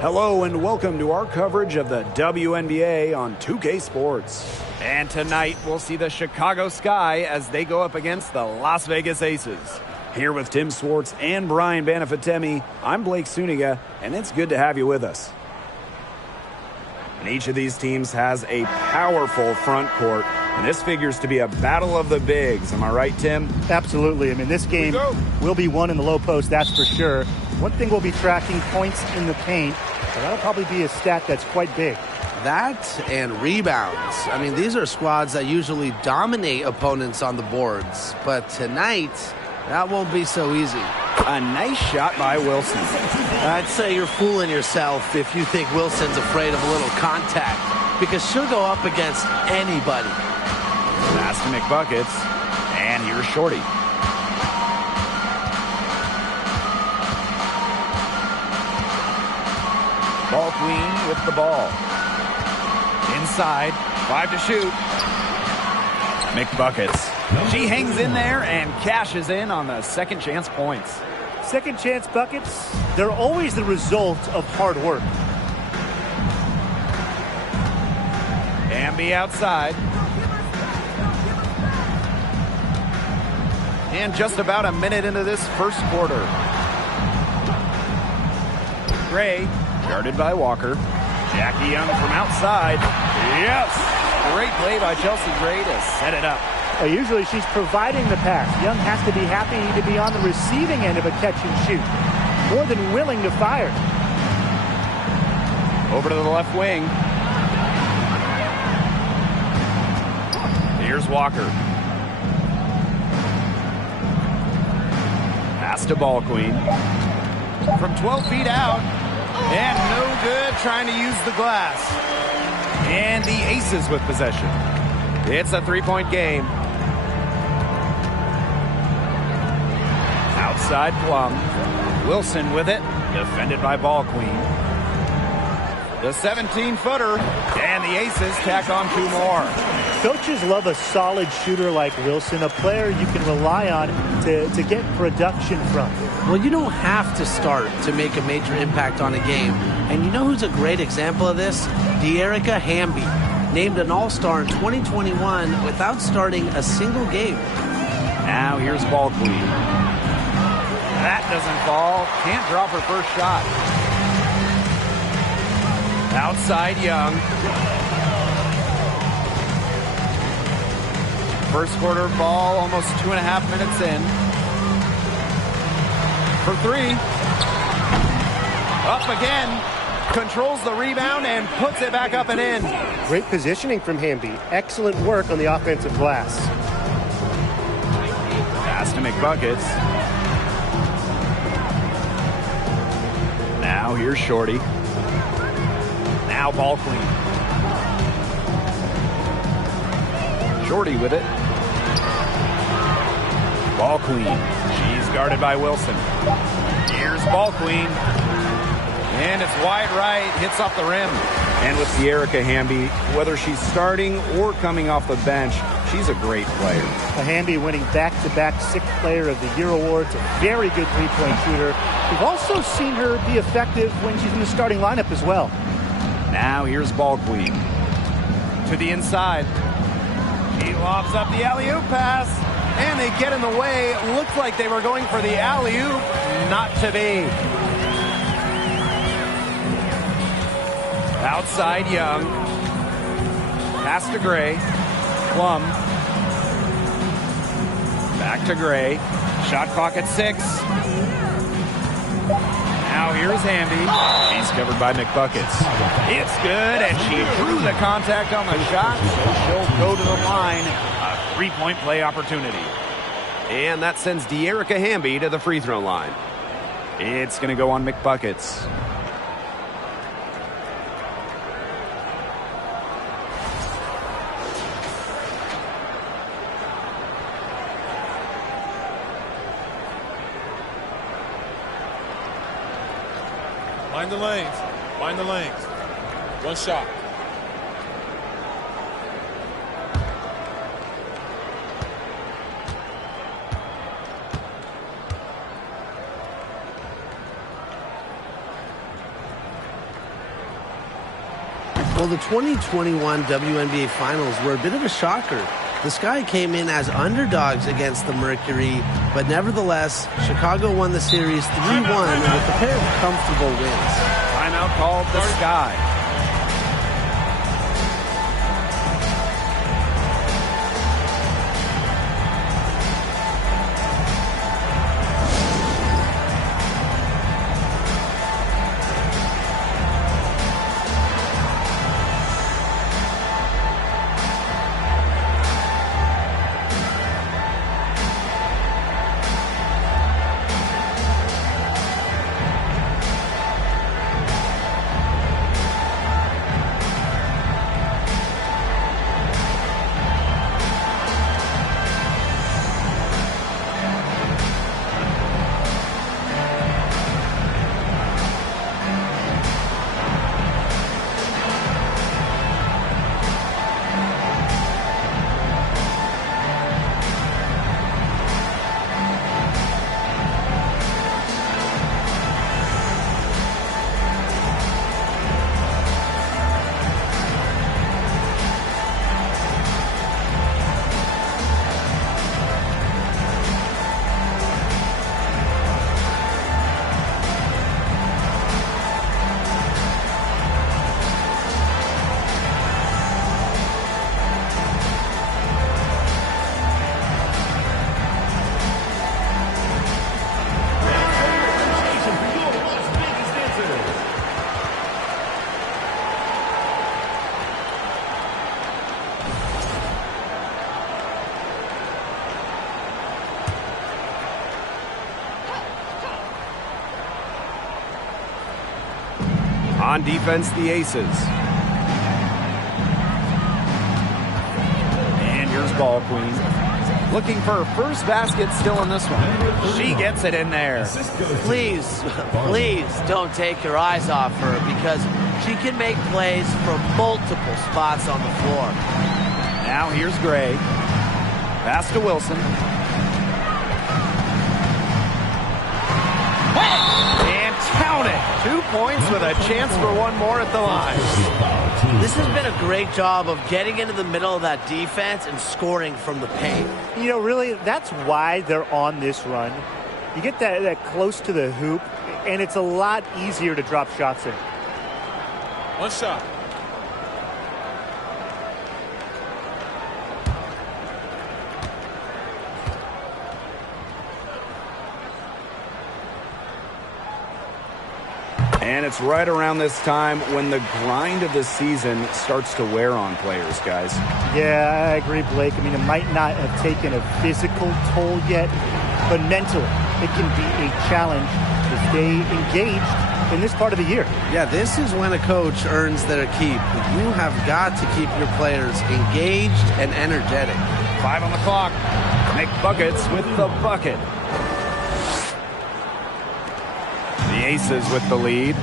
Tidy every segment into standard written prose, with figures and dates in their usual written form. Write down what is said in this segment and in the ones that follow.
Hello and welcome to our coverage of the WNBA on 2K Sports. And tonight we'll see the Chicago Sky as they go up against the Las Vegas Aces. Here with Tim Swartz and Brian Banafitemi, I'm Blake Suniga, and it's good to have you with us. And each of these teams has a powerful front court, and this figures to be a battle of the bigs. Am I right, Tim? Absolutely. I mean, this game will be won in the low post, that's for sure. One thing we'll be tracking, points in the paint. So that'll probably be a stat that's quite big. That and rebounds. I mean, these are squads that usually dominate opponents on the boards. But tonight, that won't be so easy. A nice shot by Wilson. I'd say you're fooling yourself if you think Wilson's afraid of a little contact, because she'll go up against anybody. Pass to McBuckets, and here's Shorty. Ball Queen with the ball. Inside, 5 to shoot. McBuckets. She hangs in there and cashes in on the second chance points. Second chance buckets, they're always the result of hard work. Amby outside. And just about a minute into this first quarter. Gray, guarded by Walker. Jackie Young from outside. Yes! Great play by Chelsea Gray to set it up. Usually she's providing the pass. Young has to be happy to be on the receiving end of a catch and shoot. More than willing to fire. Over to the left wing. Here's Walker. Pass to Ball Queen. From 12 feet out. And no good trying to use the glass. And the Aces with possession. It's a three-point game. Outside Plum. Wilson with it. Defended by Ball Queen. The 17-footer. And the Aces tack on 2 more. Coaches love a solid shooter like Wilson, a player you can rely on to get production from. Well, you don't have to start to make a major impact on a game. And you know who's a great example of this? De'Erica Hamby, named an All-Star in 2021 without starting a single game. Now here's Ball Queen. That doesn't fall. Can't drop her first shot. Outside Young. First quarter ball, almost 2.5 minutes in. For 3. Up again. Controls the rebound and puts it back up and in. Great positioning from Hamby. Excellent work on the offensive glass. Pass to McBuckets. Now here's Shorty. Now Ball Queen. Shorty with it. Ball Queen. She's guarded by Wilson. Here's Ball Queen. And it's wide right. Hits off the rim. And with De'Erica Hamby, whether she's starting or coming off the bench, she's a great player. Hamby winning back-to-back 6th Player of the Year awards. A very good three-point shooter. We've also seen her be effective when she's in the starting lineup as well. Now here's Ball Queen. To the inside. He lobs up the alley-oop pass. And they get in the way. It looked like they were going for the alley-oop. Not to be. Outside Young. Pass to Gray. Plum. Back to Gray. Shot clock at 6. Now here's Hamby. He's covered by McBuckets. It's good, and she drew the contact on the shot, so she'll go to the line. A 3-point play opportunity. And that sends De'Erica Hamby to the free throw line. It's going to go on McBuckets. Find the lanes. Find the lanes. One shot. Well, the 2021 WNBA Finals were a bit of a shocker. The Sky came in as underdogs against the Mercury, but nevertheless, Chicago won the series 3-1 with a pair of comfortable wins. Timeout called the Sky. On defense, the Aces. And here's Ball Queen. Looking for her first basket still in this one. She gets it in there. Please don't take your eyes off her, because she can make plays from multiple spots on the floor. Now here's Gray. Pass to Wilson. And count it. 2 points with a chance for one more at the line. This has been a great job of getting into the middle of that defense and scoring from the paint. You know, really, that's why they're on this run. You get that close to the hoop, and it's a lot easier to drop shots in. One shot. And it's right around this time when the grind of the season starts to wear on players, guys. Yeah, I agree, Blake. I mean, it might not have taken a physical toll yet, but mentally, it can be a challenge to stay engaged in this part of the year. Yeah, this is when a coach earns their keep. You have got to keep your players engaged and energetic. 5 on the clock. Make buckets with the bucket. The Aces with the lead.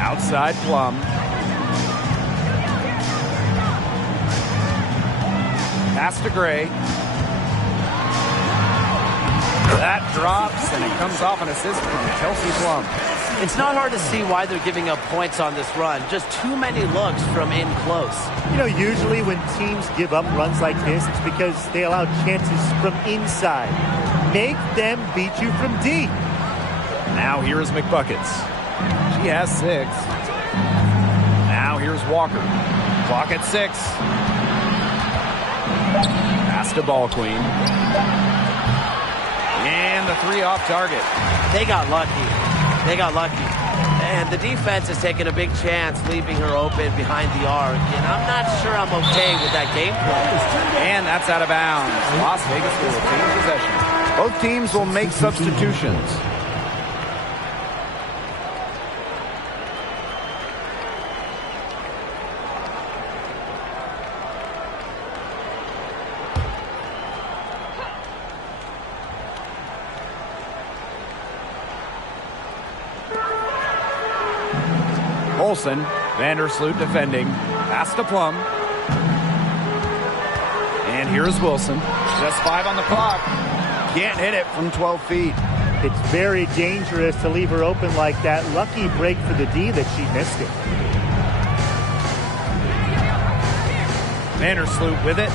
Outside Plum. Pass to Gray. That drops, and it comes off an assist from Chelsea Plum. It's not hard to see why they're giving up points on this run. Just too many looks from in close. You know, usually when teams give up runs like this, it's because they allow chances from inside. Make them beat you from deep. Now here's McBuckets. She has 6. Now here's Walker. Clock at 6. Pass to Ball Queen. And the 3 off target. They got lucky. And the defense has taken a big chance, leaving her open behind the arc. And I'm not sure I'm okay with that game plan. And that's out of bounds. Las Vegas will retain possession. Both teams will make substitutions. Olsen, Vandersloot defending. Pass to Plum. And here's Wilson. Just 5 on the clock. Can't hit it from 12 feet. It's very dangerous to leave her open like that. Lucky break for the D that she missed it. Vandersloot with it.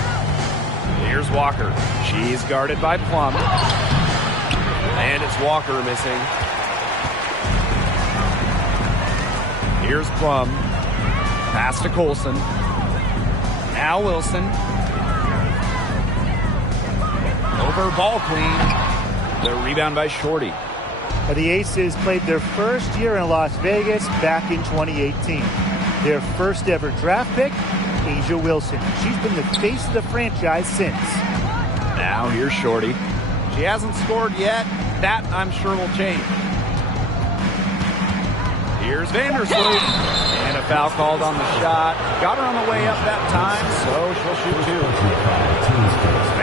Here's Walker. She's guarded by Plum. And it's Walker missing. Here's Plum. Pass to Colson. Now Wilson. Over ball clean. The rebound by Shorty. The Aces played their first year in Las Vegas back in 2018. Their first ever draft pick, A'ja Wilson. She's been the face of the franchise since. Now here's Shorty. She hasn't scored yet. That, I'm sure, will change. Here's Vandersloot. And a foul called on the shot. Got her on the way up that time, so she'll shoot two.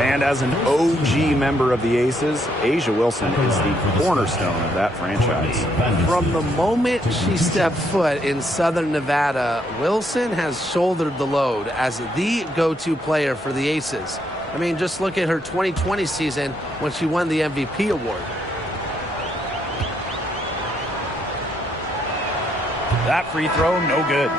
And as an OG member of the Aces, A'ja Wilson is the cornerstone of that franchise. From the moment she stepped foot in Southern Nevada, Wilson has shouldered the load as the go-to player for the Aces. I mean, just look at her 2020 season when she won the MVP award. That free throw, no good.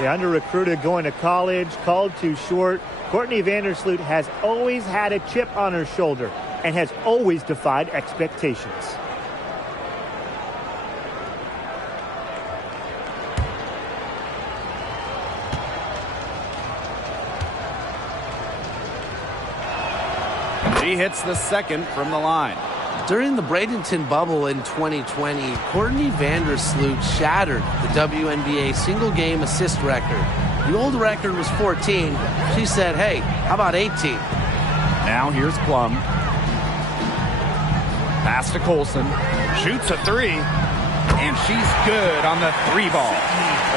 The under-recruited going to college, called too short. Courtney Vandersloot has always had a chip on her shoulder and has always defied expectations. She hits the second from the line. During the Bradenton bubble in 2020, Courtney Vandersloot shattered the WNBA single-game assist record. The old record was 14. She said, hey, how about 18? Now here's Plum. Pass to Colson. Shoots a three. And she's good on the three ball.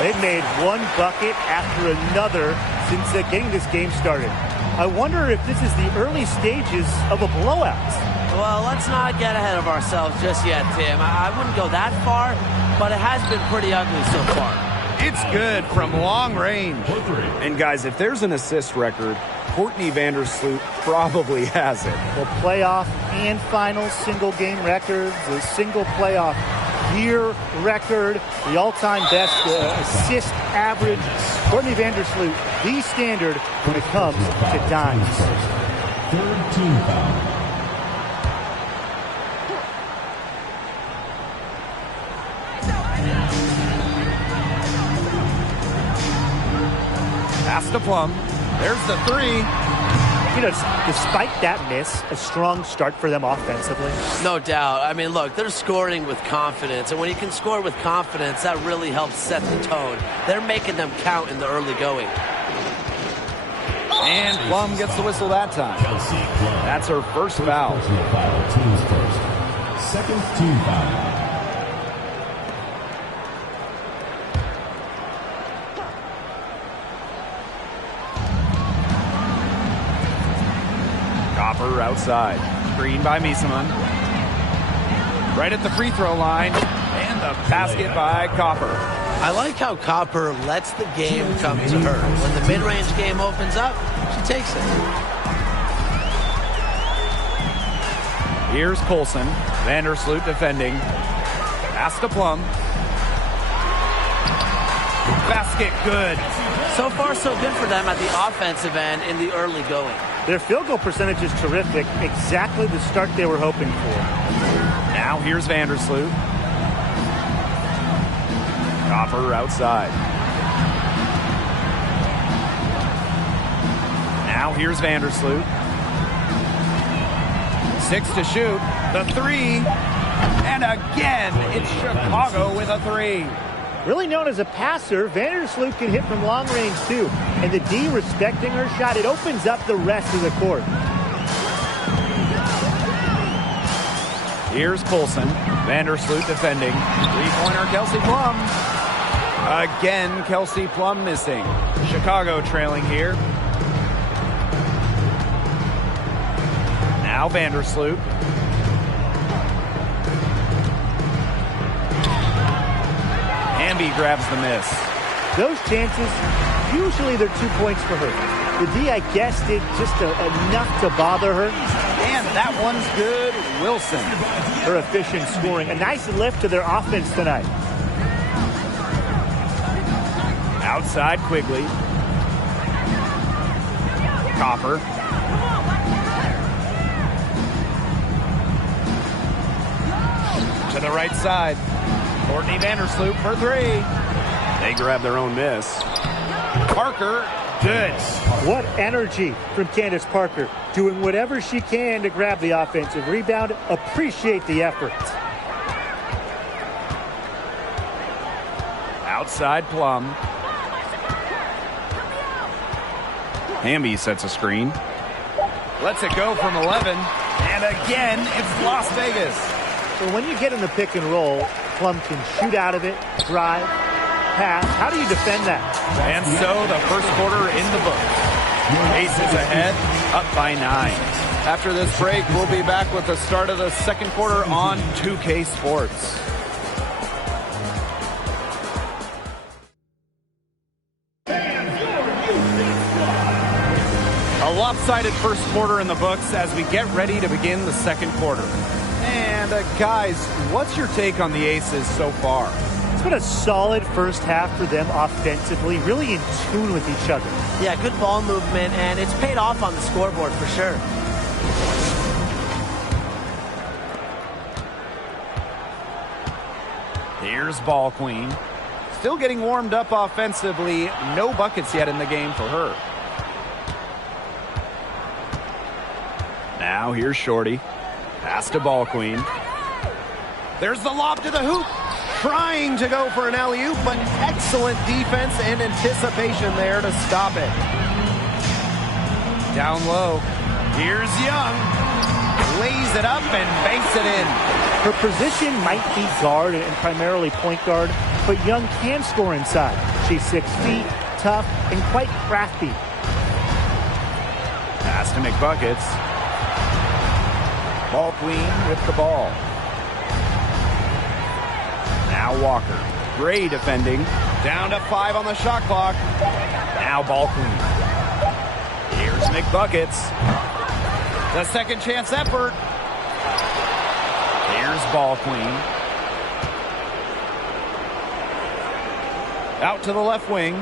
They've made one bucket after another since getting this game started. I wonder if this is the early stages of a blowout. Well, let's not get ahead of ourselves just yet, Tim. I wouldn't go that far, but it has been pretty ugly so far. It's good from long range. And guys, if there's an assist record, Courtney Vandersloot probably has it. Well, playoff and final single game records, the single playoff year record, the all-time best assist average. Courtney Vandersloot, the standard when it comes to dimes. Third team foul. Pass to Plum. There's the three. You know, despite that miss, a strong start for them offensively. No doubt. I mean, look, they're scoring with confidence. And when you can score with confidence, that really helps set the tone. They're making them count in the early going. And Plum gets the whistle that time. That's her first foul. Team's first. Second team foul. Copper outside. Screen by Miesemann. Right at the free throw line. And the basket by Copper. I like how Copper lets the game come to her. When the mid-range game opens up, she takes it. Here's Colson. Vandersloot defending. Pass to Plum. Basket good. So far, so good for them at the offensive end in the early going. Their field goal percentage is terrific. Exactly the start they were hoping for. Now here's Vandersloot. Copper outside. Now here's Vandersloot. 6 to shoot. The three. And again, it's Chicago with a three. Really known as a passer, Vandersloot can hit from long range too. And the D respecting her shot, it opens up the rest of the court. Here's Colson. Vandersloot defending. Three-pointer Kelsey Plum. Again, Kelsey Plum missing. Chicago trailing here. Now Vandersloot. Hamby grabs the miss. Those chances, usually they're 2 points for her. The D, I guess, did just enough to bother her. And That one's good. Wilson. Her efficient scoring. A nice lift to their offense tonight. Outside Quigley. Copper. To the right side. Courtney Vandersloot for three. They grab their own miss. Parker, good. What energy from Candace Parker. Doing whatever she can to grab the offensive rebound. Appreciate the effort. Outside Plum. Hamby sets a screen. Lets it go from 11. And again, it's Las Vegas. So when you get in the pick and roll, Plum can shoot out of it, drive, pass. How do you defend that? And so the first quarter in the books. Aces ahead, up by 9. After this break, we'll be back with the start of the second quarter on 2K Sports. A lopsided first quarter in the books as we get ready to begin the second quarter. And guys, what's your take on the Aces so far? It's been a solid first half for them offensively, really in tune with each other. Yeah, good ball movement, and it's paid off on the scoreboard for sure. Here's Ball Queen. Still getting warmed up offensively. No buckets yet in the game for her. Now here's Shorty. Pass to Ball Queen. There's the lob to the hoop. Trying to go for an alley-oop, but excellent defense and anticipation there to stop it. Down low. Here's Young. Lays it up and banks it in. Her position might be guard and primarily point guard, but Young can score inside. She's 6 feet, tough, and quite crafty. Pass to McBuckets. Ball Queen with the ball. Now Walker. Gray defending. Down to 5 on the shot clock. Now Ball Queen. Here's McBuckets. The second chance effort. Here's Ball Queen. Out to the left wing.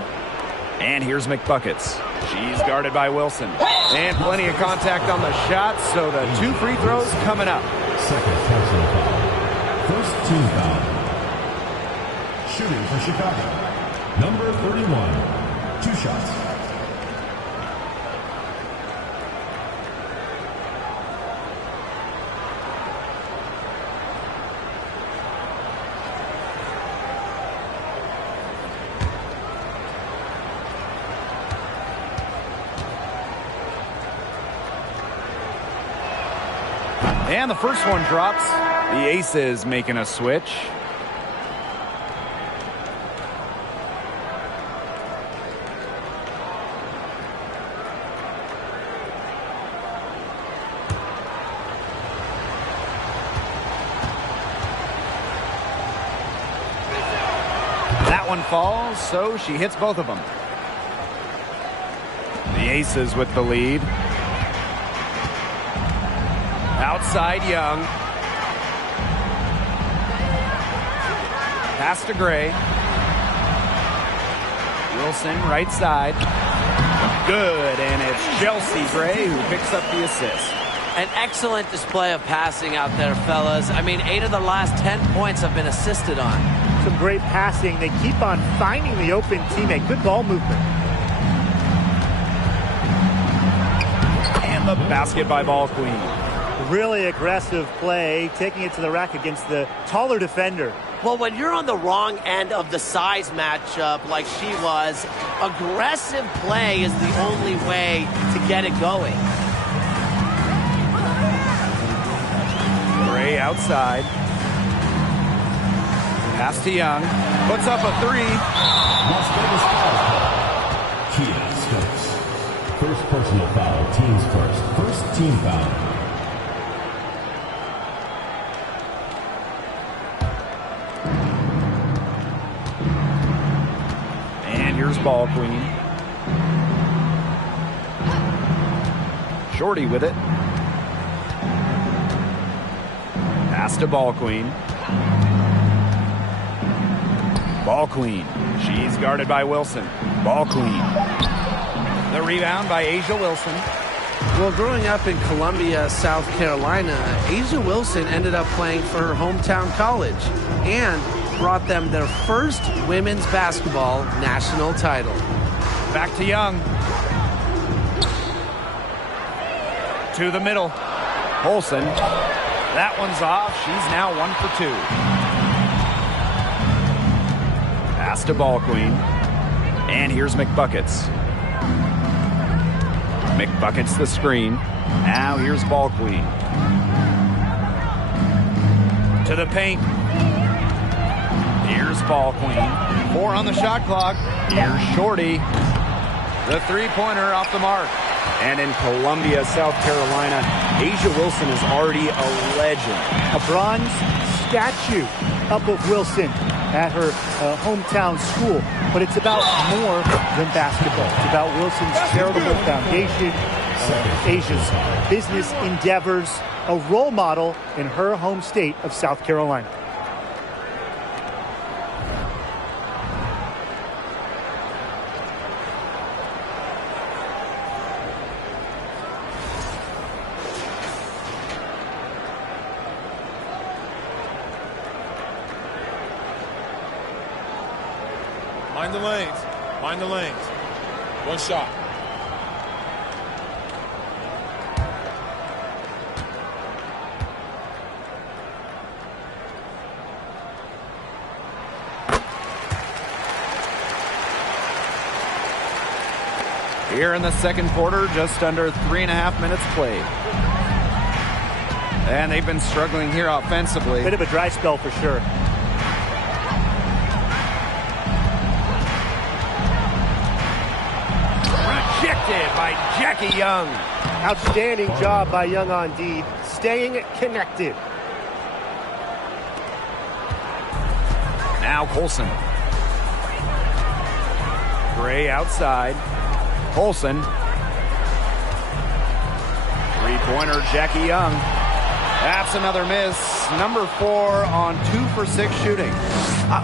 And here's McBuckets. She's guarded by Wilson. And plenty of contact on the shot, so the 2 free throws coming up. Second personal foul. First team foul. Shooting for Chicago. Number 31. 2 shots. And the first one drops. The Aces making a switch. That one falls, so she hits both of them. The Aces with the lead. Outside Young. Pass to Gray. Wilson right side. Good, and it's Chelsea Gray who picks up the assist. An excellent display of passing out there, fellas. I mean, 8 of the last 10 points have been assisted on. Some great passing. They keep on finding the open teammate. Good ball movement. And the basket by Ball Queen. Really aggressive play, taking it to the rack against the taller defender. Well, when you're on the wrong end of the size matchup like she was, aggressive play is the only way to get it going. Gray outside. Pass to Young. Puts up a 3. Las Vegas foul. Kia Stokes. First personal foul. Teams first. First team foul. Here's Ball Queen. Shorty with it. Pass to Ball Queen. Ball Queen. She's guarded by Wilson. Ball Queen. The rebound by Asia Wilson. Well, growing up in Columbia, South Carolina, Asia Wilson ended up playing for her hometown college and brought them their first women's basketball national title. Back to Young. To the middle. Olsen. That one's off. She's now 1 for 2. Pass to Ball Queen. And here's McBuckets. McBuckets the screen. Now here's Ball Queen. To the paint. Here's Ball Queen. 4 on the shot clock. Here's Shorty. The three-pointer off the mark. And in Columbia, South Carolina, Asia Wilson is already a legend. A bronze statue up of Wilson at her hometown school. But it's about more than basketball. It's about Wilson's charitable foundation, Asia's business endeavors, a role model in her home state of South Carolina. Mind the lanes. Mind the lanes. One shot. Here in the second quarter, just under 3.5 minutes played. And they've been struggling here offensively. Bit of a dry spell for sure. Rejected by Jackie Young. Outstanding job by Young on D, staying connected. Now Colson. Gray outside. Colson. Three-pointer, Jackie Young. That's another miss. Number 4 on 2 for 6 shooting.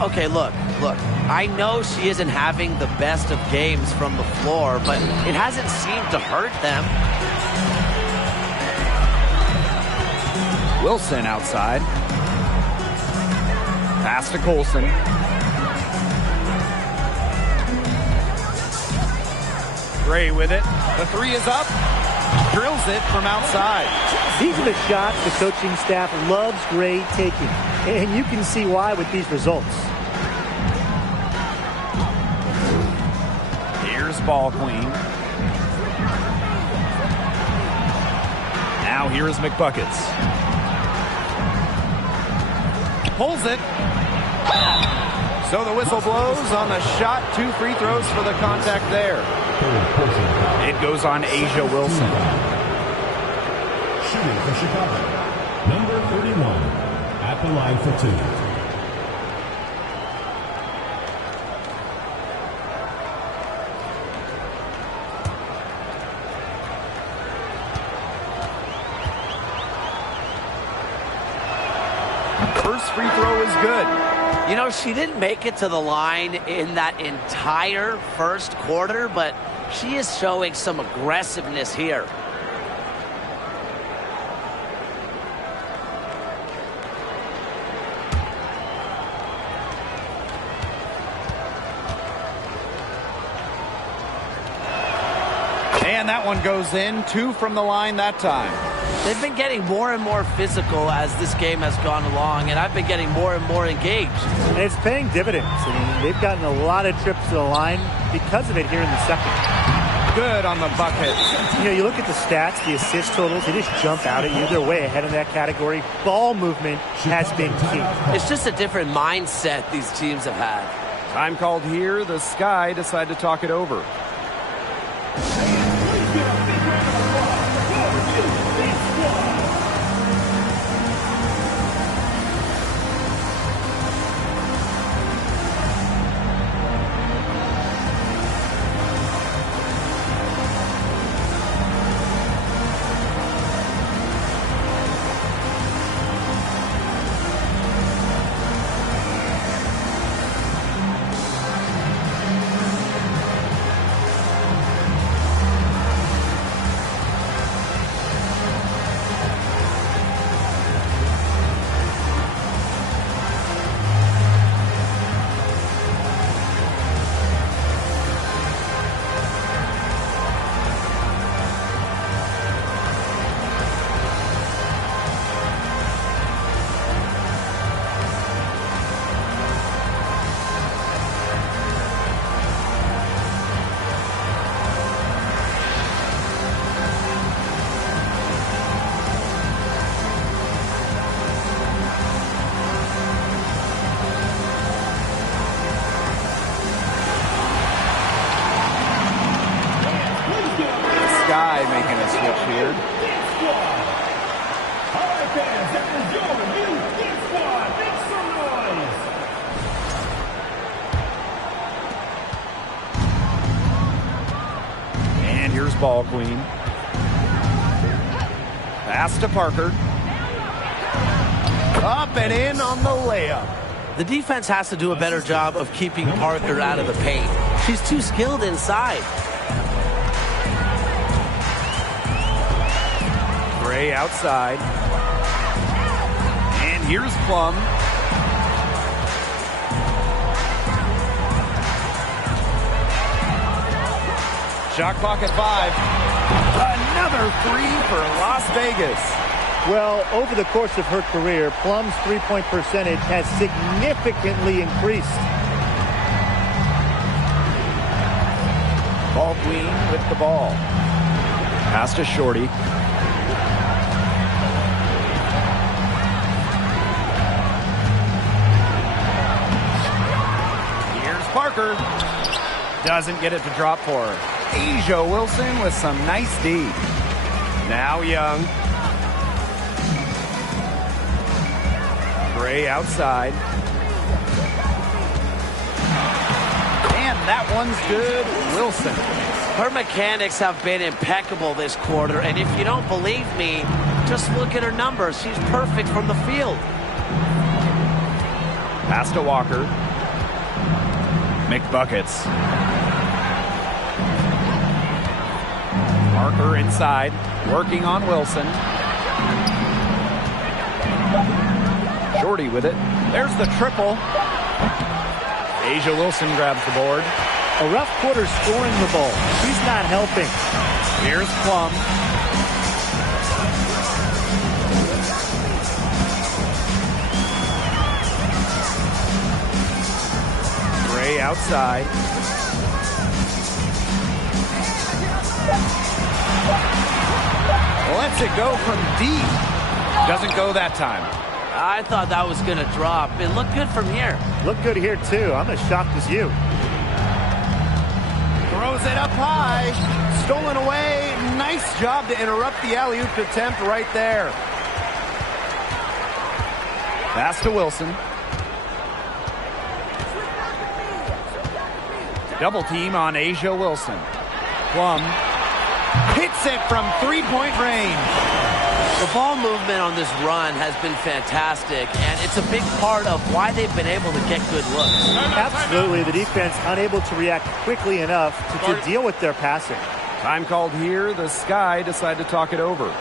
Okay, look. I know she isn't having the best of games from the floor, but it hasn't seemed to hurt them. Wilson outside. Pass to Colson. Gray with it. The three is up. Drills it from outside. These are the shots the coaching staff loves Gray taking. And you can see why with these results. Here's Ball Queen. Now here is McBuckets. Pulls it. So the whistle blows on the shot. 2 free throws for the contact there. It goes on Asia Wilson. Shooting for Chicago, number 31, at the line for 2. First free throw is good. You know, she didn't make it to the line in that entire first quarter, but she is showing some aggressiveness here. And that one goes in. 2 from the line that time. They've been getting more and more physical as this game has gone along, and I've been getting more and more engaged. And it's paying dividends. I mean, they've gotten a lot of trips to the line because of it here in the second. Good on the bucket. You know, you look at the stats, the assist totals, they just jump out at you. They're way ahead in that category. Ball movement has been key. It's just a different mindset these teams have had. Time called here. The Sky decide to talk it over. ball queen. Pass to Parker. Up and in on the layup. The defense has to do a better job of keeping Parker out of the paint. She's too skilled inside. Gray outside. And here's Plum. Shot clock at 5. Another 3 for Las Vegas. Well, over the course of her career, Plum's three-point percentage has significantly increased. Ball queen with the ball. Pass to Shorty. Here's Parker. Doesn't get it to drop for her. Asia Wilson with some nice D. Now Young. Gray outside. And that one's good. Wilson. Her mechanics have been impeccable this quarter, and if you don't believe me, just look at her numbers. She's perfect from the field. Pass to Walker. McBuckets. Parker inside, working on Wilson. Shorty with it. There's the triple. Asia Wilson grabs the board. A rough quarter scoring the ball. She's not helping. Here's Plum. Gray outside. Lets it go from deep. Doesn't go that time. I thought that was going to drop. It looked good from here. Looked good here, too. I'm as shocked as you. Throws it up high. Stolen away. Nice job to interrupt the alley-oop attempt right there. Pass to Wilson. Double team on Asia Wilson. Plum hits it from three-point range. The ball movement on this run has been fantastic, and it's a big part of why they've been able to get good looks. Absolutely. The defense unable to react quickly enough to deal with their passing. Time called here. The Sky decide to talk it over.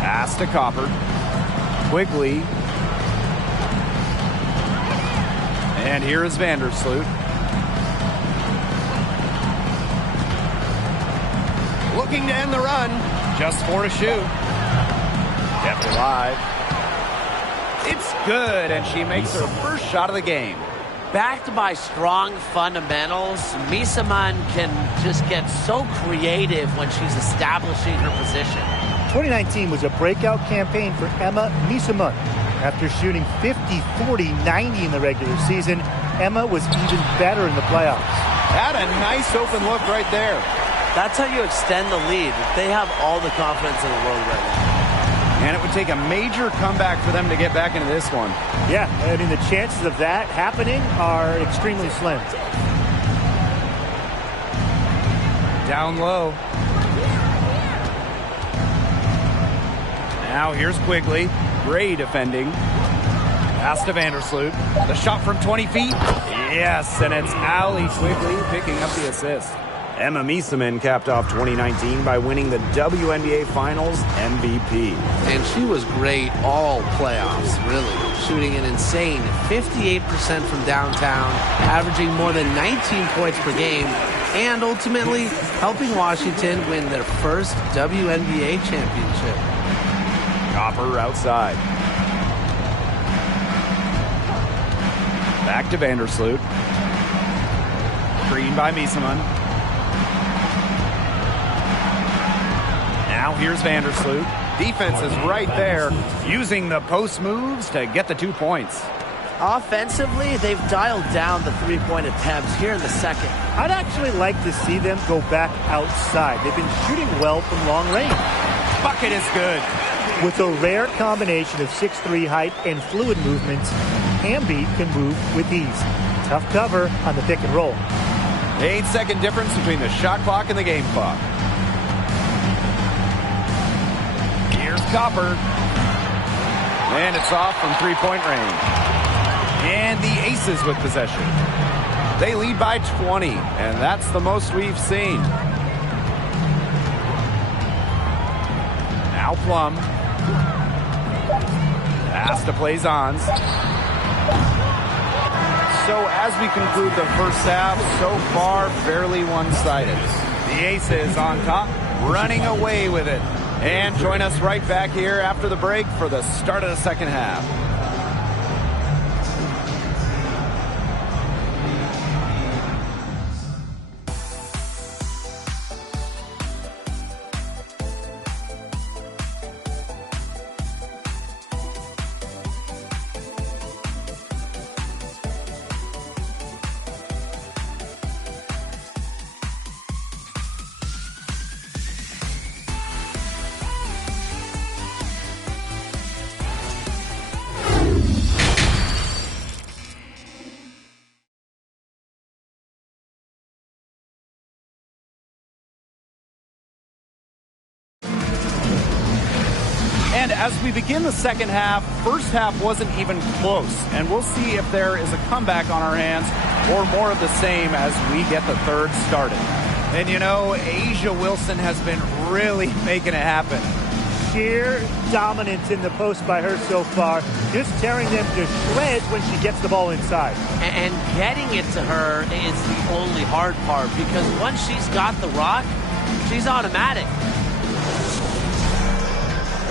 Pass to Copper. Quigley. And here is Vandersloot. Looking to end the run. Just 4 to shoot. Kept alive. It's good, and she makes her first shot of the game. Backed by strong fundamentals, Misaman can just get so creative when she's establishing her position. 2019 was a breakout campaign for Emma Miesemann. After shooting 50, 40, 90 in the regular season, Emma was even better in the playoffs. Had a nice open look right there. That's how you extend the lead. They have all the confidence in the world right now. And it would take a major comeback for them to get back into this one. Yeah, I mean, the chances of that happening are extremely slim. Down low. Now here's Quigley. Gray defending. Pass to Vandersloot. The shot from 20 feet. Yes, and it's Allie Quigley picking up the assist. Emma Miesemann capped off 2019 by winning the WNBA Finals MVP. And she was great all playoffs, really. Shooting an insane 58% from downtown, averaging more than 19 points per game, and ultimately helping Washington win their first WNBA championship. Copper outside. Back to Vandersloot. Screen by Miesemann. Now here's Vandersloot. Defense is right there, using the post moves to get the 2 points. Offensively, they've dialed down the three-point attempts here in the second. I'd actually like to see them go back outside. They've been shooting well from long range. Bucket is good. With a rare combination of 6'3" height and fluid movements, Hamby can move with ease. Tough cover on the pick and roll. 8-second difference between the shot clock and the game clock. Here's Copper. And it's off from three-point range. And the Aces with possession. They lead by 20, and that's the most we've seen. Now Plum. Pass to Plaisance. So as we conclude the first half, so far fairly one-sided. The Aces on top, running away with it. And join us right back here after the break for the start of the second half. And as we begin the second half, first half wasn't even close. And we'll see if there is a comeback on our hands or more of the same as we get the third started. And you know, Asia Wilson has been really making it happen. Sheer dominance in the post by her so far, just tearing them to shreds when she gets the ball inside. And getting it to her is the only hard part, because once she's got the rock, she's automatic.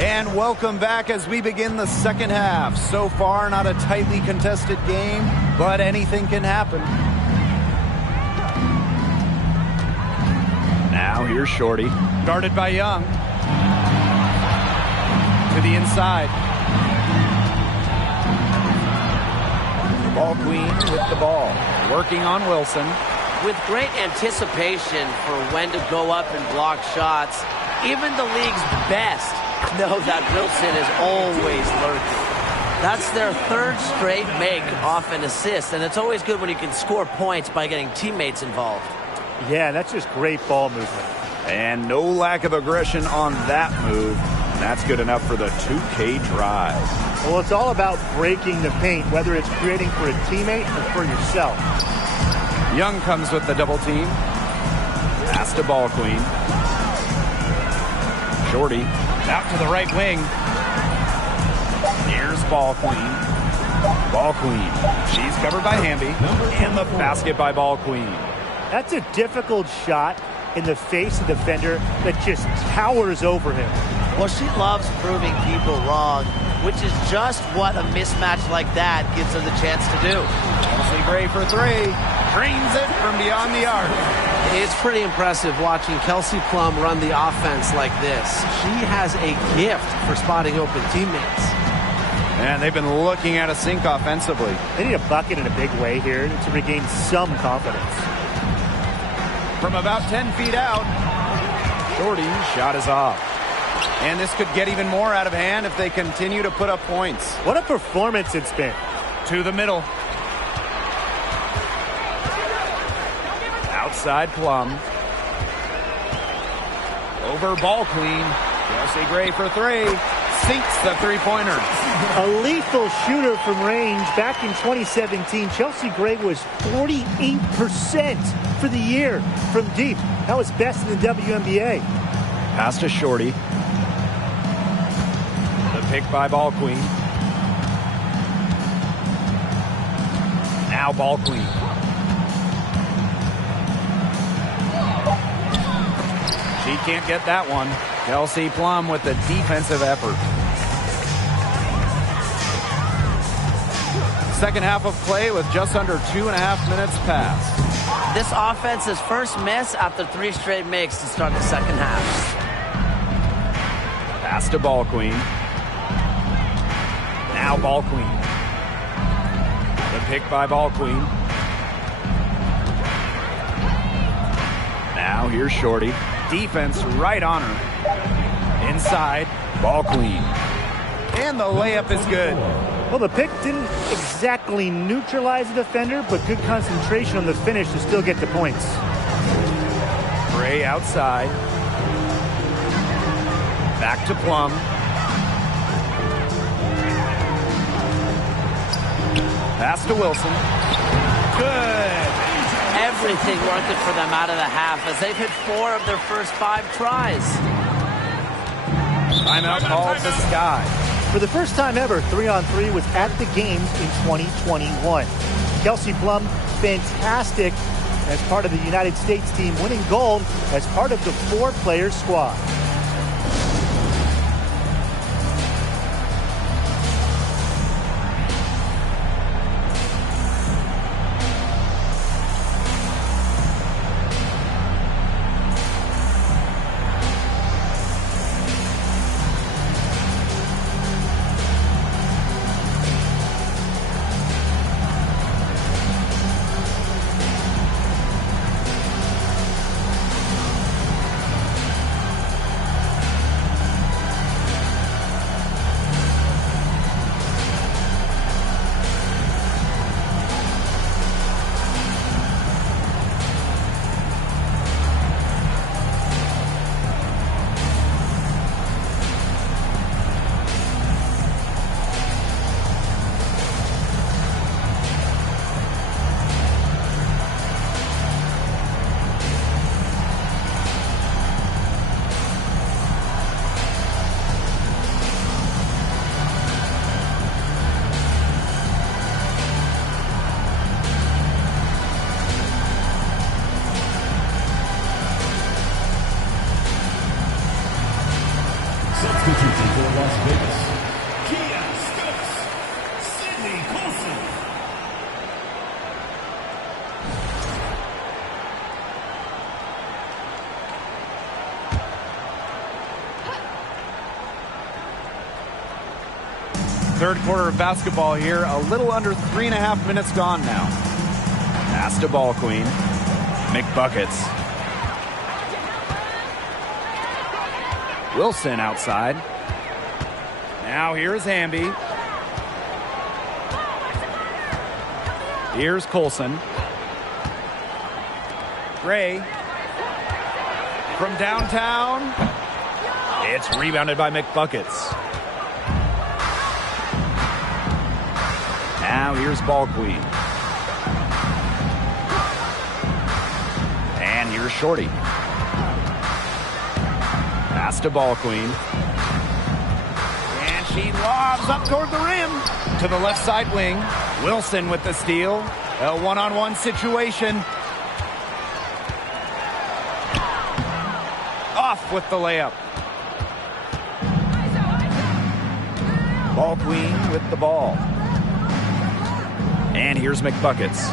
And welcome back as we begin the second half. So far, not a tightly contested game, but anything can happen. Now here's Shorty, guarded by Young. To the inside. Ball queen with the ball, working on Wilson. With great anticipation for when to go up and block shots, even the league's best know that Wilson is always lurking. That's their third straight make off an assist, and it's always good when you can score points by getting teammates involved. Yeah, that's just great ball movement. And no lack of aggression on that move. That's good enough for the 2K drive. Well, it's all about breaking the paint, whether it's creating for a teammate or for yourself. Young comes with the double team. Pass to Ball Queen. Shorty out to the right wing. Here's Ball Queen. Ball Queen. She's covered by Hamby. And the basket by Ball Queen. That's a difficult shot in the face of the defender that just towers over him. Well, she loves proving people wrong. which is just what a mismatch like that gives her the chance to do. Kelsey Gray for three. Drains it from beyond the arc. It's pretty impressive watching Kelsey Plum run the offense like this. She has a gift for spotting open teammates. And they've been looking at a sink offensively. They need a bucket in a big way here to regain some confidence. From about 10 feet out, Shorty's shot is off. And this could get even more out of hand if they continue to put up points. What a performance it's been. To the middle. Outside Plum. Over ball queen. Kelsey Gray for three. Sinks the three-pointer. A lethal shooter from range. Back in 2017, Chelsea Gray was 48% for the year from deep. That was best in the WNBA. Pass to Shorty. The pick by ball queen. Now ball queen. She can't get that one. Kelsey Plum with the defensive effort. Second half of play with just under 2.5 minutes passed. This offense's first miss after 3 straight makes to start the second half. Pass to ball queen. Now ball queen. The pick by ball queen. Now here's Shorty. Defense right on her. Inside, ball queen. And the layup is good. Well, the pick didn't exactly neutralize the defender, but good concentration on the finish to still get the points. Gray outside. Back to Plum. Pass to Wilson. Good. Everything working for them out of the half as they've hit 4 of their first 5 tries. Timeout called the Sky. For the first time ever, 3-on-3 was at the games in 2021. Kelsey Plum, fantastic as part of the United States team, winning gold as part of the 4-player squad. Substituting for Las Vegas, Kia Stokes, Sydney Colson. Third quarter of basketball here. A little under 3.5 minutes gone now. Pass to ball queen. McBuckets. Wilson outside. Now here's Hamby. Here's Colson. Gray. From downtown. It's rebounded by McBuckets. Now here's ball queen. And here's Shorty. Pass to ball queen. And she lobs up toward the rim. To the left side wing. Wilson with the steal. A one-on-one situation. Off with the layup. Ball queen with the ball. And here's McBuckets.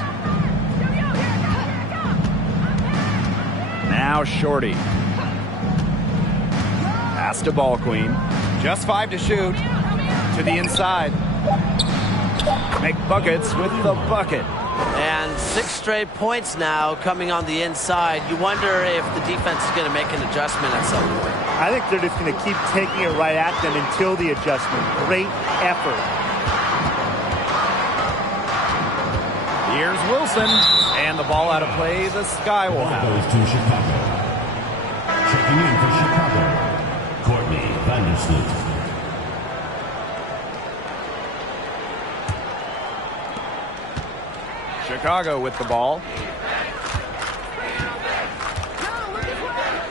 Now Shorty. Pass to ball queen. Just 5 to shoot. To the inside. McBuckets with the bucket. And 6 straight points now coming on the inside. You wonder if the defense is going to make an adjustment at some point. I think they're just going to keep taking it right at them until the adjustment. Great effort. Here's Wilson. And the ball out of play. The Sky will have Goes it. to Chicago. Checking in for Chicago, Courtney Vandersloot. Chicago with the ball.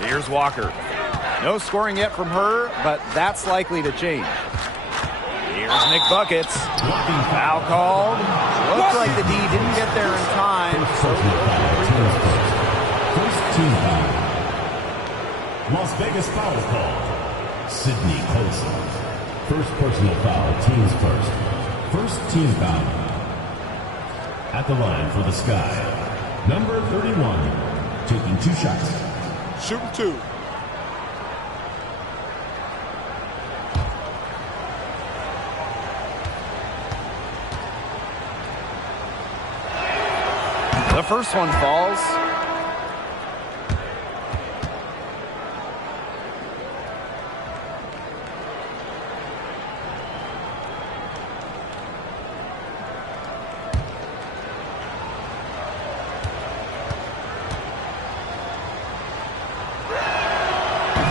Here's Walker. No scoring yet from her, but that's likely to change. Here's McBuckets. Foul called. Looks like the D didn't get there in time. First team foul. Las Vegas foul call. Sydney Colson. First personal foul, teams first. First team foul. At the line for the Sky, number 31, taking 2 shots. Shooting 2. The first one falls.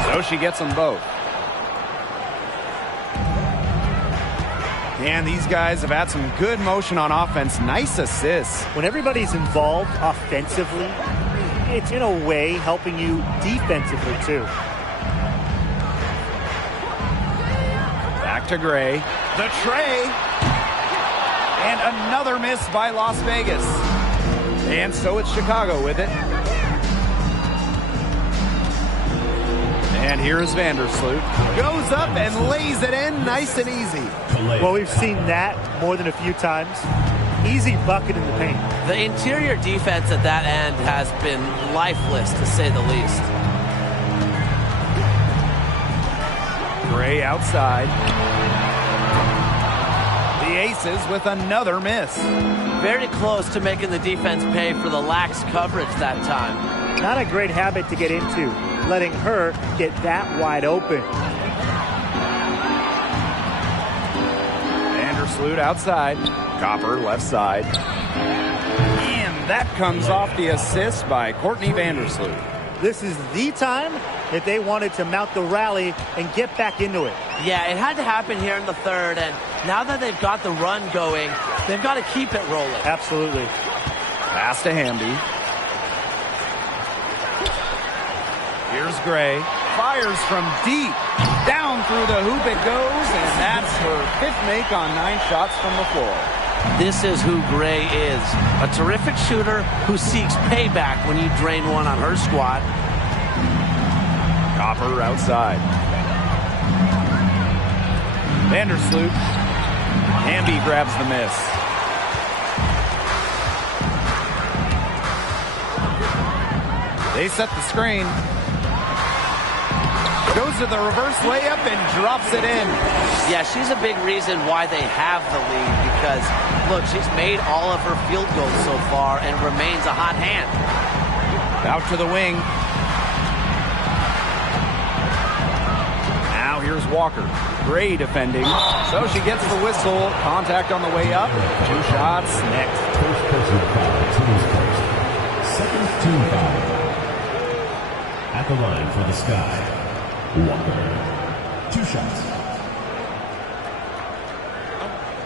So she gets them both. And these guys have had some good motion on offense. Nice assists. When everybody's involved offensively, it's in a way helping you defensively too. Back to Gray. The tray. And another miss by Las Vegas. And so it's Chicago with it. And here's Vandersloot. Goes up and lays it in nice and easy. Well, we've seen that more than a few times. Easy bucket in the paint. The interior defense at that end has been lifeless, to say the least. Gray outside. The Aces with another miss. Very close to making the defense pay for the lax coverage that time. Not a great habit to get into, letting her get that wide open. Vandersloot outside. Copper left side. And that comes off the assist by Courtney Vandersloot. This is the time that they wanted to mount the rally and get back into it. Yeah, it had to happen here in the third, and now that they've got the run going, they've got to keep it rolling. Absolutely. Pass to Hamby. Here's Gray. Fires from deep. Down through the hoop it goes, and that's her 5th make on 9 shots from the floor. This is who Gray is. A terrific shooter who seeks payback when you drain one on her squad. Copper outside. Vandersloot. Hamby grabs the miss. They set the screen. Goes to the reverse layup and drops it in. Yeah, she's a big reason why they have the lead because, look, she's made all of her field goals so far and remains a hot hand. Out to the wing. Now here's Walker. Gray defending. So she gets the whistle. Contact on the way up. 2 shots next. First personal foul, teams first. Second team foul. At the line for the Sky, Walker. 2 shots.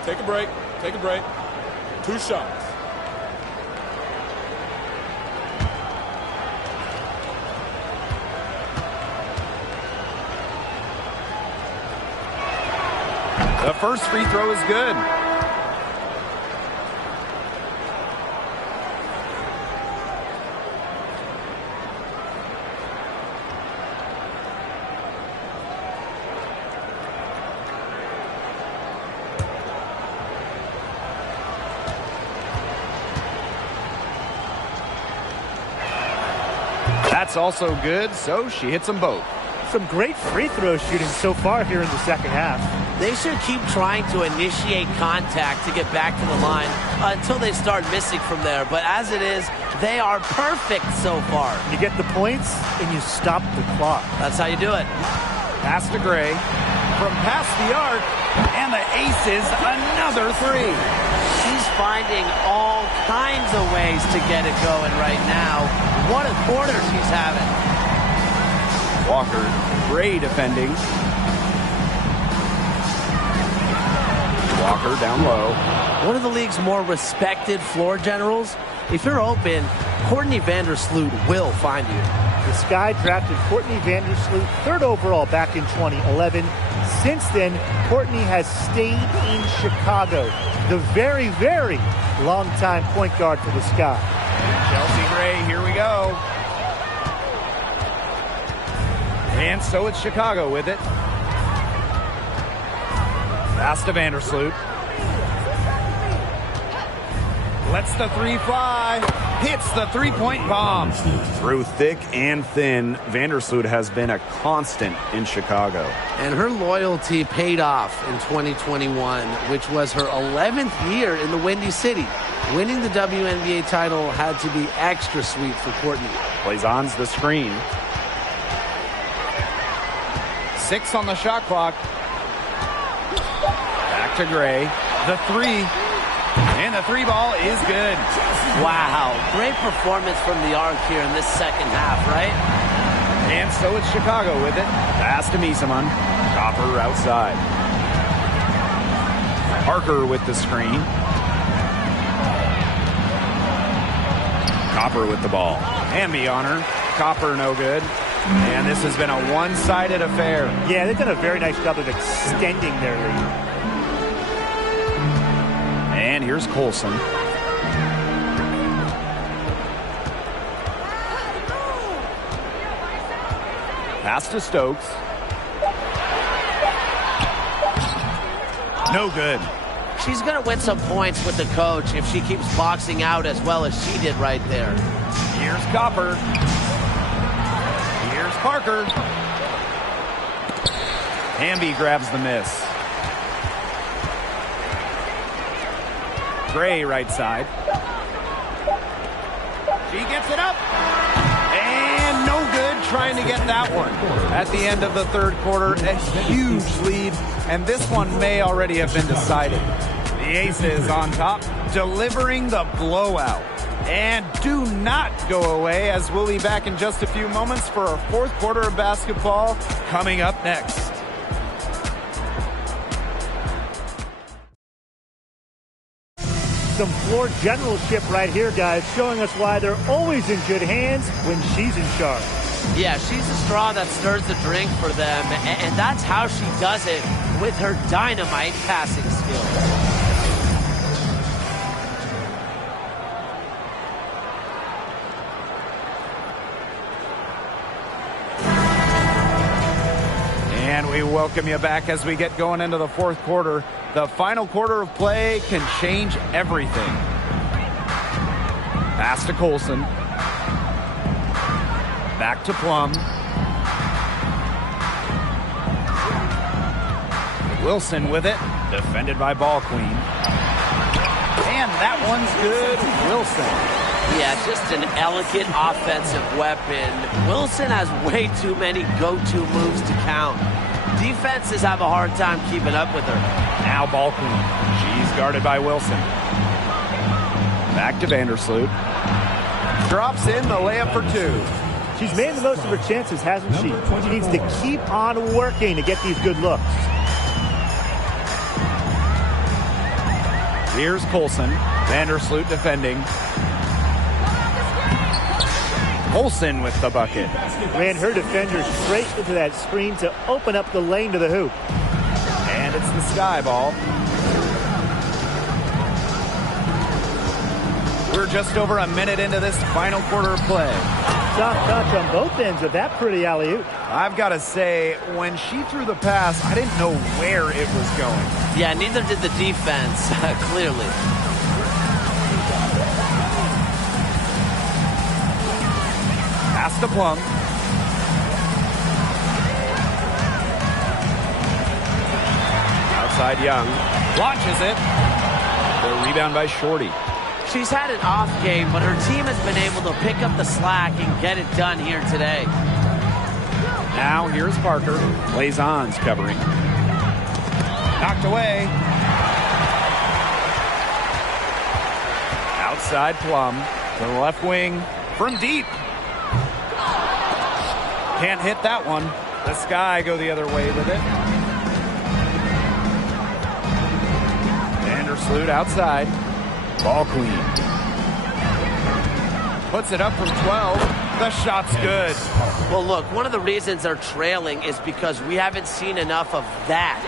Take a break. Take a break. 2 shots. The first free throw is good. That's also good, so she hits them both. Some great free throw shooting so far here in the second half. They should keep trying to initiate contact to get back to the line until they start missing from there. But as it is, they are perfect so far. You get the points, and you stop the clock. That's how you do it. Pass to Gray. From past the arc, and the aces, another three. She's finding all kinds of ways to get it going right now. What a quarter she's having. Walker, Gray defending. Walker down low. One of the league's more respected floor generals. If you're open, Courtney Vandersloot will find you. The Sky drafted Courtney Vandersloot 3rd overall back in 2011. Since then, Courtney has stayed in Chicago. The very, very long-time point guard for the Sky. And Chelsea Gray, here we go. And so it's Chicago with it. Pass to Vandersloot. Lets the three fly. Hits the three-point bomb. Through thick and thin, Vandersloot has been a constant in Chicago. And her loyalty paid off in 2021, which was her 11th year in the Windy City. Winning the WNBA title had to be extra sweet for Courtney. Plays on's the screen. 6 on the shot clock. Back to Gray. The three. And the three ball is good. Wow, great performance from the arc here in this second half, right? And so it's Chicago with it. Pass to Misaman. Copper outside. Parker with the screen. Copper with the ball. Hamby on her. Copper no good. And this has been a one-sided affair. Yeah, they've done a very nice job of extending their lead. And here's Colson. Pass to Stokes. No good. She's going to win some points with the coach if she keeps boxing out as well as she did right there. Here's Copper. Here's Parker. Hamby grabs the miss. Gray right side. She gets it up. And no good trying to get that one. At the end of the third quarter, a huge lead. And this one may already have been decided. The Aces on top, delivering the blowout. And do not go away, as we'll be back in just a few moments for our fourth quarter of basketball coming up next. Some floor generalship right here, guys, showing us why they're always in good hands when she's in charge. Yeah, she's the straw that stirs the drink for them, and that's how she does it with her dynamite passing skills. And we welcome you back as we get going into the fourth quarter. The final quarter of play can change everything. Pass to Colson. Back to Plum. Wilson with it. Defended by Ball Queen. And that one's good. Wilson. Yeah, just an elegant offensive weapon. Wilson has way too many go-to moves to count. Defenses have a hard time keeping up with her. Now Ball Queen. She's guarded by Wilson. Back to Vandersloot. Drops in the layup for two. She's made the most of her chances, hasn't she? She needs to keep on working to get these good looks. Here's Colson. Vandersloot defending. Colson with the bucket. Ran her defender straight into that screen to open up the lane to the hoop. And it's the Sky ball. We're just over a minute into this final quarter of play. Soft touch on both ends of that pretty alley-oop. I've got to say, when she threw the pass, I didn't know where it was going. Yeah, neither did the defense, clearly. Pass Pass to Plum. Outside Young. Launches it. The rebound by Shorty. She's had an off game, but her team has been able to pick up the slack and get it done here today. Now here's Parker. Blazon's covering. Knocked away. Outside Plum. To the left wing. From deep. Can't hit that one. The Sky go the other way with it. Vandersloot outside. Ball queen. Puts it up from 12. The shot's good. Well, look, one of the reasons they're trailing is because we haven't seen enough of that.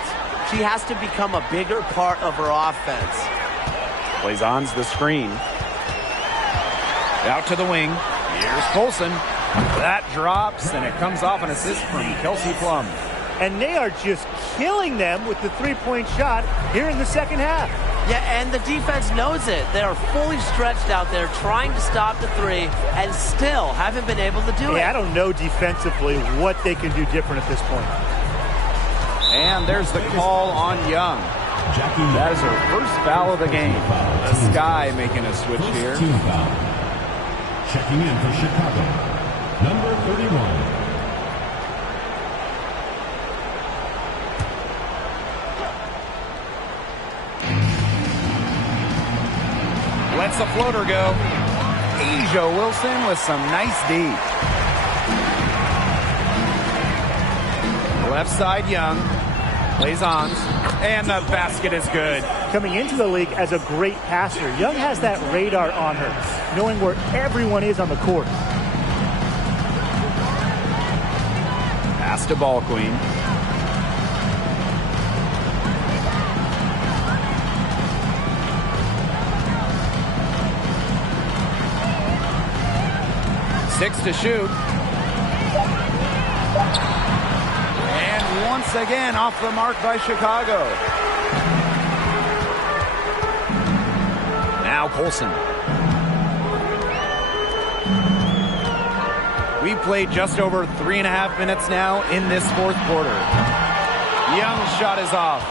She has to become a bigger part of her offense. Blazon's the screen. Out to the wing. Here's Colson. That drops, and it comes off an assist from Kelsey Plum. And they are just killing them with the three-point shot here in the second half. Yeah, and the defense knows it. They are fully stretched out there trying to stop the three and still haven't been able to do it. I don't know defensively what they can do different at this point. And there's the call on Young. That is her first foul of the game. The Sky making a switch here. Team foul. Checking in for Chicago, number 31. Lets the floater go. Asia Wilson with some nice D. Left side Young. Blazons. And the basket is good. Coming into the league as a great passer, Young has that radar on her, knowing where everyone is on the court. Pass to Ball Queen. Six to shoot. And once again off the mark by Chicago. Now Colson. We played just over 3.5 minutes now in this fourth quarter. Young's shot is off.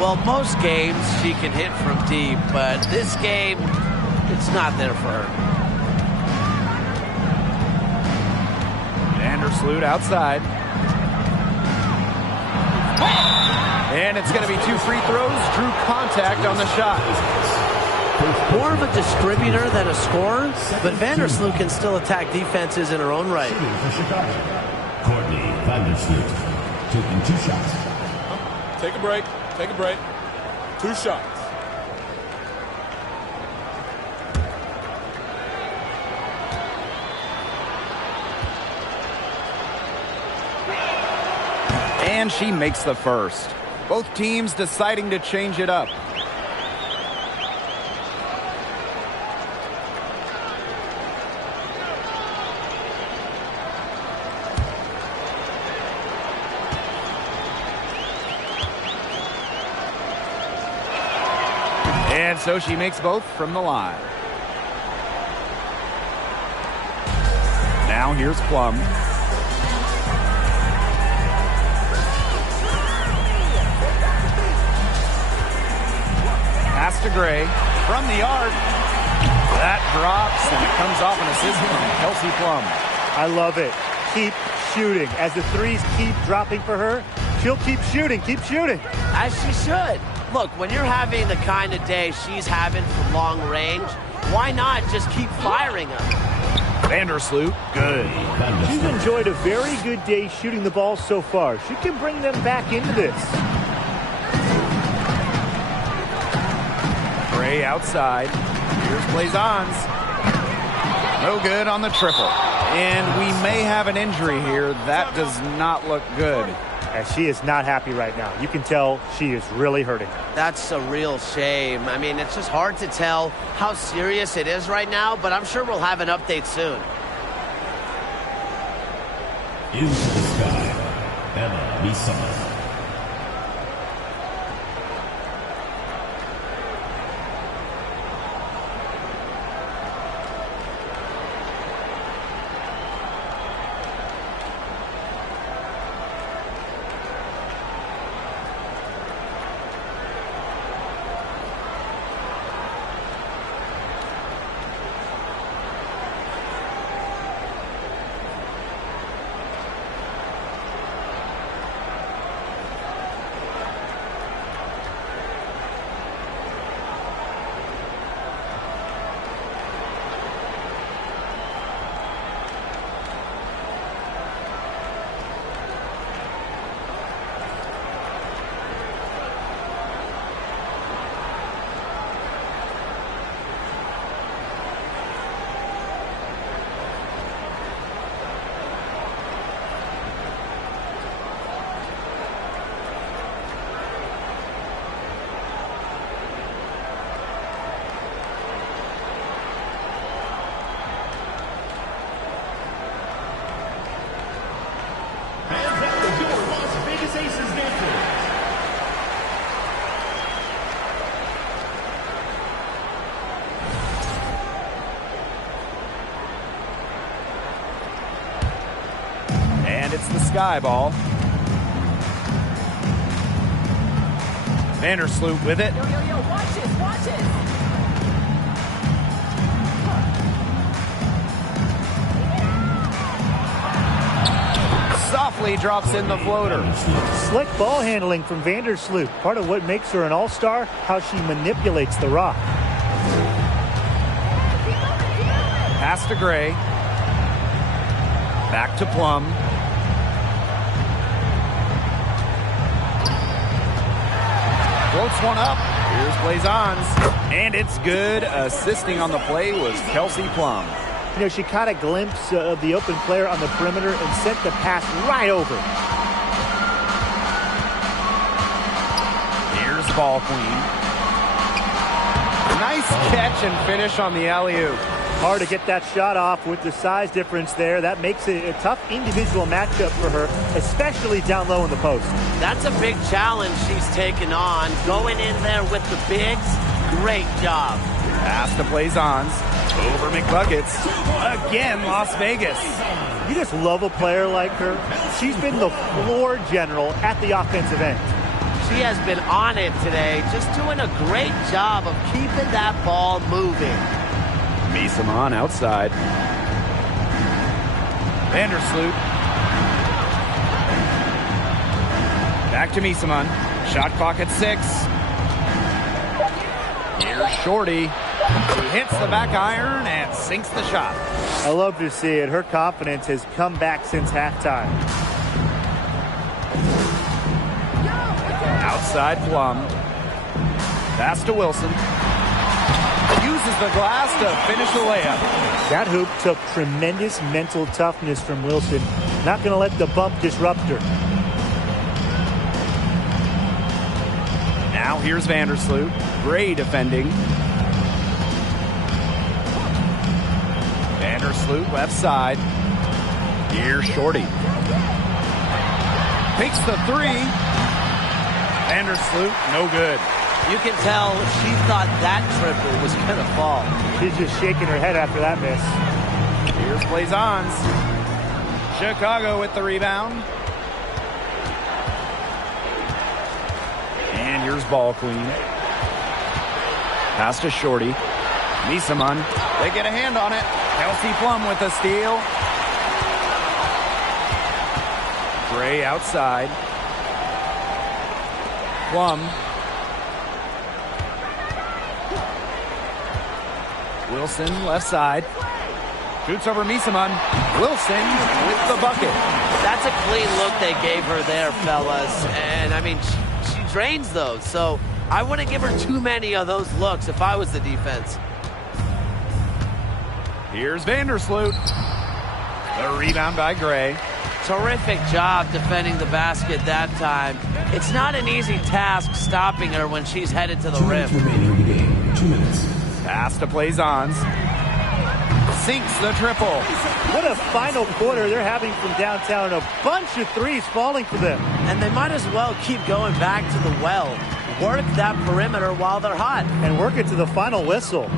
Well, most games she can hit from deep, but this game, it's not there for her. Vandersloot outside. And it's going to be 2 free throws. Drew contact on the shot. More of a distributor than a scorer, but Vandersloot can still attack defenses in her own right. Courtney Vandersloot taking 2 shots. Take a break. Take a break. 2 shots. And she makes the first. Both teams deciding to change it up. And so she makes both from the line. Now here's Plum. Pass to Gray from the arc. That drops, and it comes off an assist from Kelsey Plum. I love it. Keep shooting. As the threes keep dropping for her, she'll keep shooting, keep shooting. As she should. Look, when you're having the kind of day she's having from long range, why not just keep firing them? Vandersloot, good. She's enjoyed a very good day shooting the ball so far. She can bring them back into this. Gray outside. Here's Blazons. No good on the triple. And we may have an injury here. That does not look good. And she is not happy right now. You can tell she is really hurting. That's a real shame. I mean, it's just hard to tell how serious it is right now, but I'm sure we'll have an update soon. Into the sky, Emma Misama. hits the sky ball. Vandersloot with it. Yo, watch this, watch this. Softly drops in the floater. Slick ball handling from Vandersloot. Part of what makes her an all-star, how she manipulates the rock. Pass to Gray. Back to Plum. Floats one up. Here's Blazons. And it's good. Assisting on the play was Kelsey Plum. You know, she caught a glimpse of the open player on the perimeter and sent the pass right over. Here's Ball Queen. Nice catch and finish on the alley-oop. Hard to get that shot off with the size difference there. That makes it a tough individual matchup for her, especially down low in the post. That's a big challenge she's taken on. Going in there with the bigs, great job. Pass to Blazons. Over McBuckets. Again, Las Vegas. You just love a player like her. She's been the floor general at the offensive end. She has been on it today, just doing a great job of keeping that ball moving. Misamon outside. Vandersloot. Back to Misamon. Shot clock at 6. Here's Shorty. She hits the back iron and sinks the shot. I love to see it. Her confidence has come back since halftime. Outside Plum. Pass to Wilson. Uses the glass to finish the layup. That hoop took tremendous mental toughness from Wilson. Not going to let the bump disrupt her. Now here's Vandersloot. Gray defending. Vandersloot left side. Here's Shorty. Takes the 3. Vandersloot, no good. You can tell she thought that triple was going to fall. She's just shaking her head after that miss. Here's Blazons. Chicago with the rebound. And here's Ball Queen. Pass to Shorty. Misamon. They get a hand on it. Kelsey Plum with a steal. Gray outside. Plum. Wilson left side. Shoots over Misamon. Wilson with the bucket. That's a clean look they gave her there, fellas. And, I mean, she drains those. So I wouldn't give her too many of those looks if I was the defense. Here's Vandersloot. The rebound by Gray. Terrific job defending the basket that time. It's not an easy task stopping her when she's headed to the rim. Remaining in the game. 2 minutes. Pass to Blazons. Sinks the triple. What a final quarter they're having from downtown. A bunch of threes falling for them. And they might as well keep going back to the well. Work that perimeter while they're hot. And work it to the final whistle.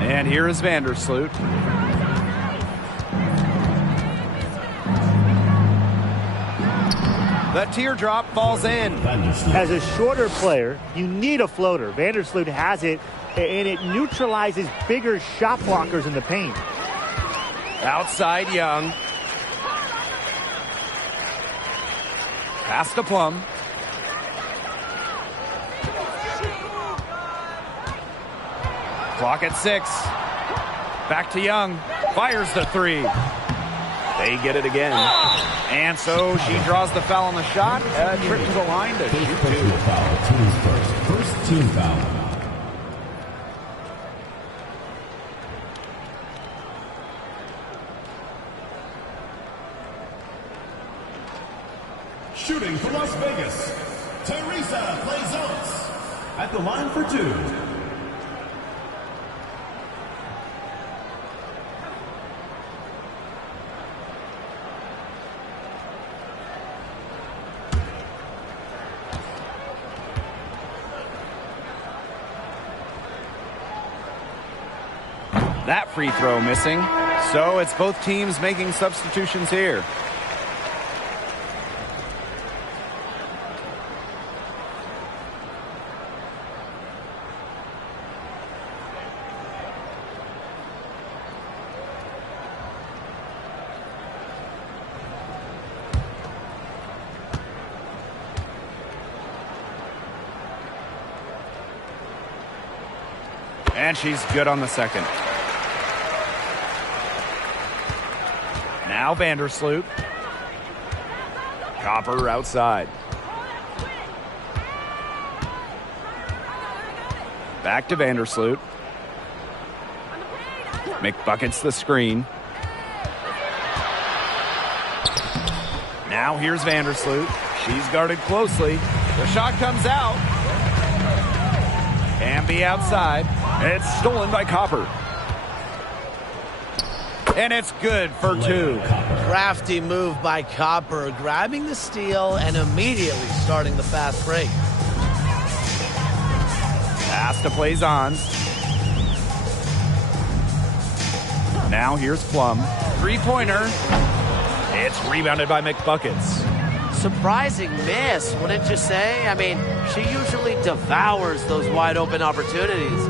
And here is Vandersloot. The teardrop falls in. As a shorter player, you need a floater. Vandersloot has it, and it neutralizes bigger shot blockers in the paint. Outside Young. Pass to Plum. Clock at 6. Back to Young. Fires the 3. They get it again. And so she draws the foul on the shot. A trip to the line to shoot 2. Foul. Teams first. First team foul. Shooting for Las Vegas, Teresa Blazons at the line for 2. That free throw missing. So it's both teams making substitutions here. And she's good on the second. Now Vandersloot. Copper outside. Back to Vandersloot. McBucket's the screen. Now here's Vandersloot. She's guarded closely. The shot comes out. Hamby outside. It's stolen by Copper. And it's good for two. Crafty move by Copper, grabbing the steal and immediately starting the fast break. Pass to Plaisance. Now here's Plum. Three-pointer. It's rebounded by McBuckets. Surprising miss, wouldn't you say? I mean, she usually devours those wide open opportunities.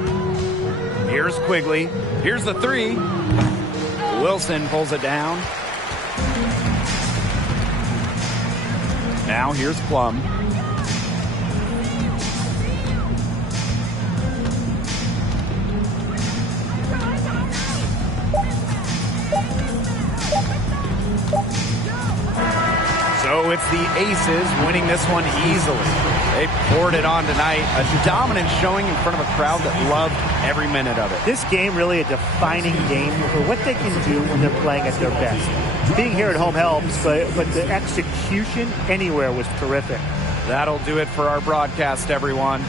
Here's Quigley. Here's the three. Wilson pulls it down. Now here's Plum. So it's the Aces winning this one easily. They poured it on tonight. A dominant showing in front of a crowd that loved every minute of it. This game really a defining game for what they can do when they're playing at their best. Being here at home helps, but the execution anywhere was terrific. That'll do it for our broadcast, everyone.